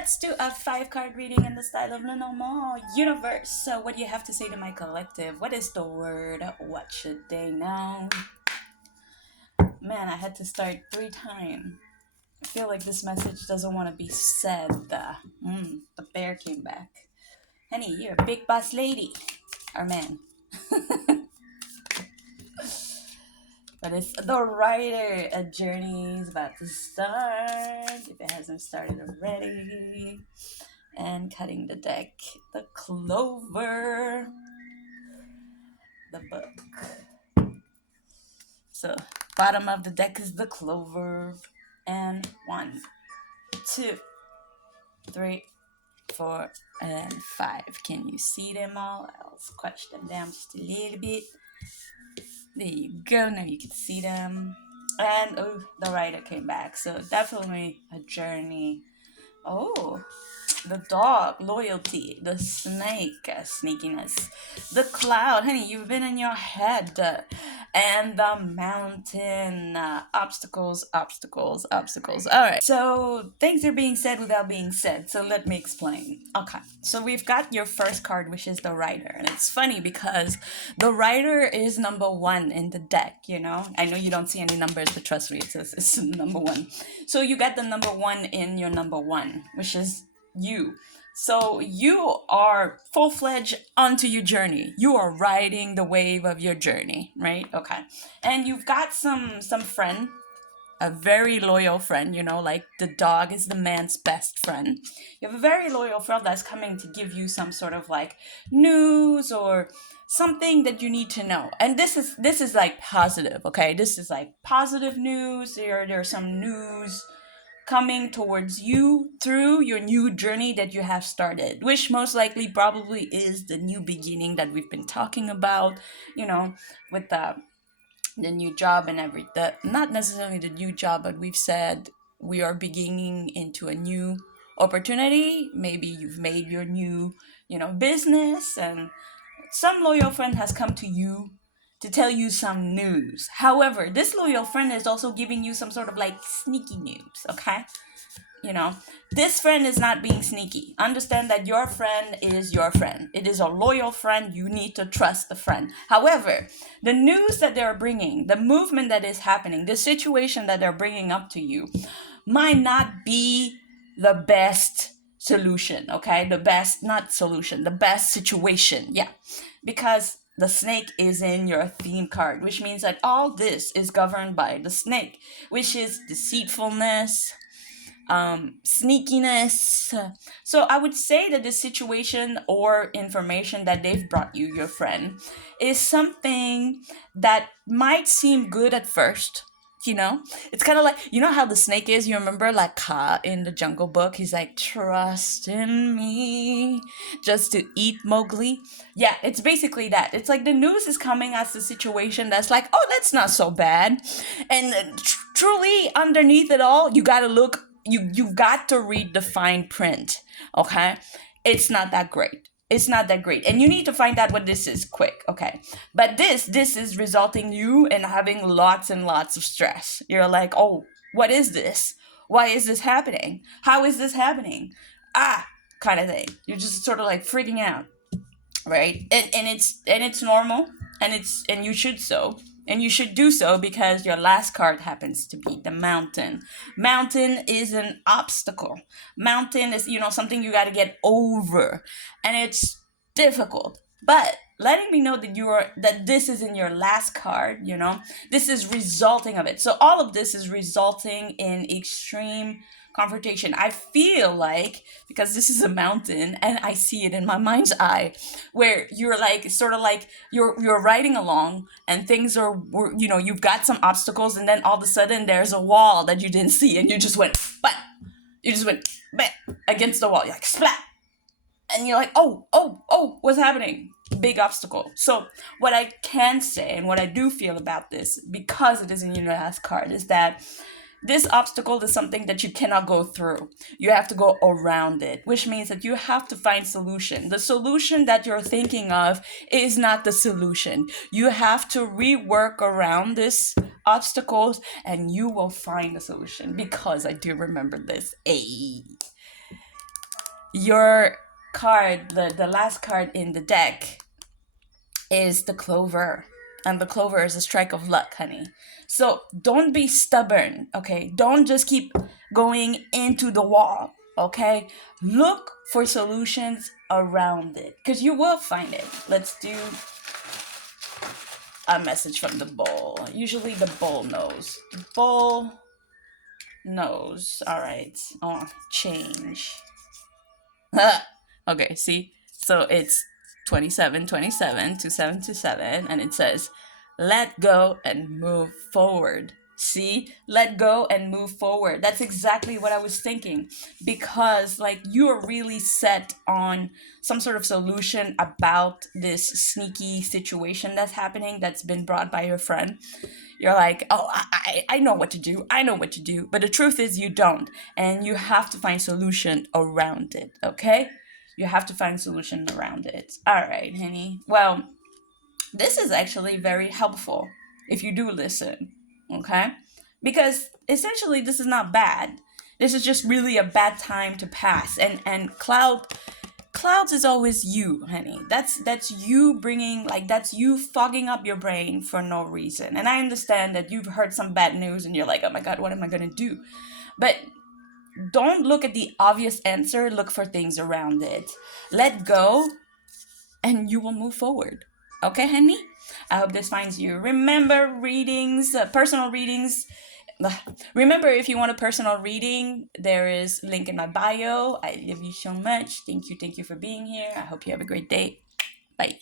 let's do a 5 card reading in the style of Lenormand. Universe, so what do you have to say to my collective? What is the word? What should they know? Man, I had to start 3 times. I feel like this message doesn't want to be said. The bear came back. Honey, you're a big boss lady. Or man. But it's the writer. A journey is about to start. If it hasn't started already. And cutting the deck. The clover. The book. So, bottom of the deck is the clover. And 1, 2, 3, 4, and 5. Can you see them all? I'll squash them down just a little bit. There you go. Now you can see them. And oh, the rider came back. So definitely a journey. Oh, the dog, loyalty. The snake, sneakiness. The cloud, honey, you've been in your head. And the mountain, obstacles. All right. So things are being said without being said. So let me explain. Okay. So we've got your first card, which is the rider. And it's funny because the rider is number 1 in the deck, you know. I know you don't see any numbers, but trust me, it's number 1. So you got the number 1 in your number 1, which is you. So you are full-fledged onto your journey. You are riding the wave of your journey, right? Okay. And you've got some friend, a very loyal friend, you know, like the dog is the man's best friend. You have a very loyal friend that's coming to give you some sort of like news or something that you need to know. And this is like positive, okay? This is like positive news. There's some news coming towards you through your new journey that you have started, which most likely probably is the new beginning that we've been talking about, you know, with the new job and everything. Not necessarily the new job, but we've said we are beginning into a new opportunity. Maybe you've made your new, business, and some loyal friend has come to you to tell you some news. However, this loyal friend is also giving you some sort of like sneaky news, okay? This friend is not being sneaky. Understand that your friend is your friend. It is a loyal friend. You need to trust the friend. However, the news that they're bringing, the movement that is happening, the situation that they're bringing up to you might not be the best solution, okay? The best, not solution, the best situation, yeah. Because the snake is in your theme card, which means that all this is governed by the snake, which is deceitfulness, sneakiness. So I would say that the situation or information that they've brought you, your friend, is something that might seem good at first. It's kind of like, how the snake is. You remember like Ka in the Jungle Book? He's like, trust in me, just to eat Mowgli. Yeah, it's basically that. It's like the news is coming as a situation that's like, oh, that's not so bad. And truly underneath it all, you got to look, you've got to read the fine print, okay? It's not that great. It's not that great. And you need to find out what this is quick, okay? But this is resulting you in having lots and lots of stress. You're like, oh, what is this? Why is this happening? How is this happening? Kind of thing. You're just sort of like freaking out, right? And it's normal, and you should so. And you should do so because your last card happens to be the mountain. Mountain is an obstacle. Mountain is, something you got to get over. And it's difficult. But letting me know that this is in your last card, this is resulting of it. So all of this is resulting in extreme confrontation. I feel like, because this is a mountain and I see it in my mind's eye, where you're like sort of like you're riding along and things are, you've got some obstacles, and then all of a sudden there's a wall that you didn't see and you just went bam against the wall. You're like splat, and you're like, oh, what's happening? Big obstacle. So what I can say and what I do feel about this, because it is in your last card, is that this obstacle is something that you cannot go through. You have to go around it, which means that you have to find solution. The solution that you're thinking of is not the solution. You have to rework around this obstacles, and you will find the solution, because I do remember this. Your card, the last card in the deck, is the clover. And the clover is a strike of luck, honey. So don't be stubborn, okay? Don't just keep going into the wall, okay? Look for solutions around it because you will find it. Let's do a message from the bull. Usually the bull knows. The bull knows. All right. Oh, change. Okay, see? So it's 27, 27, 27, 27, and it says, let go and move forward. See? Let go and move forward. That's exactly what I was thinking. Because, like, you are really set on some sort of solution about this sneaky situation that's happening that's been brought by your friend. You're like, oh, I know what to do. I know what to do. But the truth is, you don't. And you have to find solution around it, okay? You have to find solution around it. All right, honey. Well, this is actually very helpful if you do listen, okay? Because essentially, this is not bad. This is just really a bad time to pass. And clouds is always you, honey. That's you bringing, like, that's you fogging up your brain for no reason. And I understand that you've heard some bad news and you're like, oh my god, what am I gonna do? But don't look at the obvious answer, look for things around it. Let go and you will move forward. Okay, honey? I hope this finds you. Remember, readings, personal readings. Remember, if you want a personal reading, there is link in my bio. I love you so much. Thank you for being here. I hope you have a great day. Bye.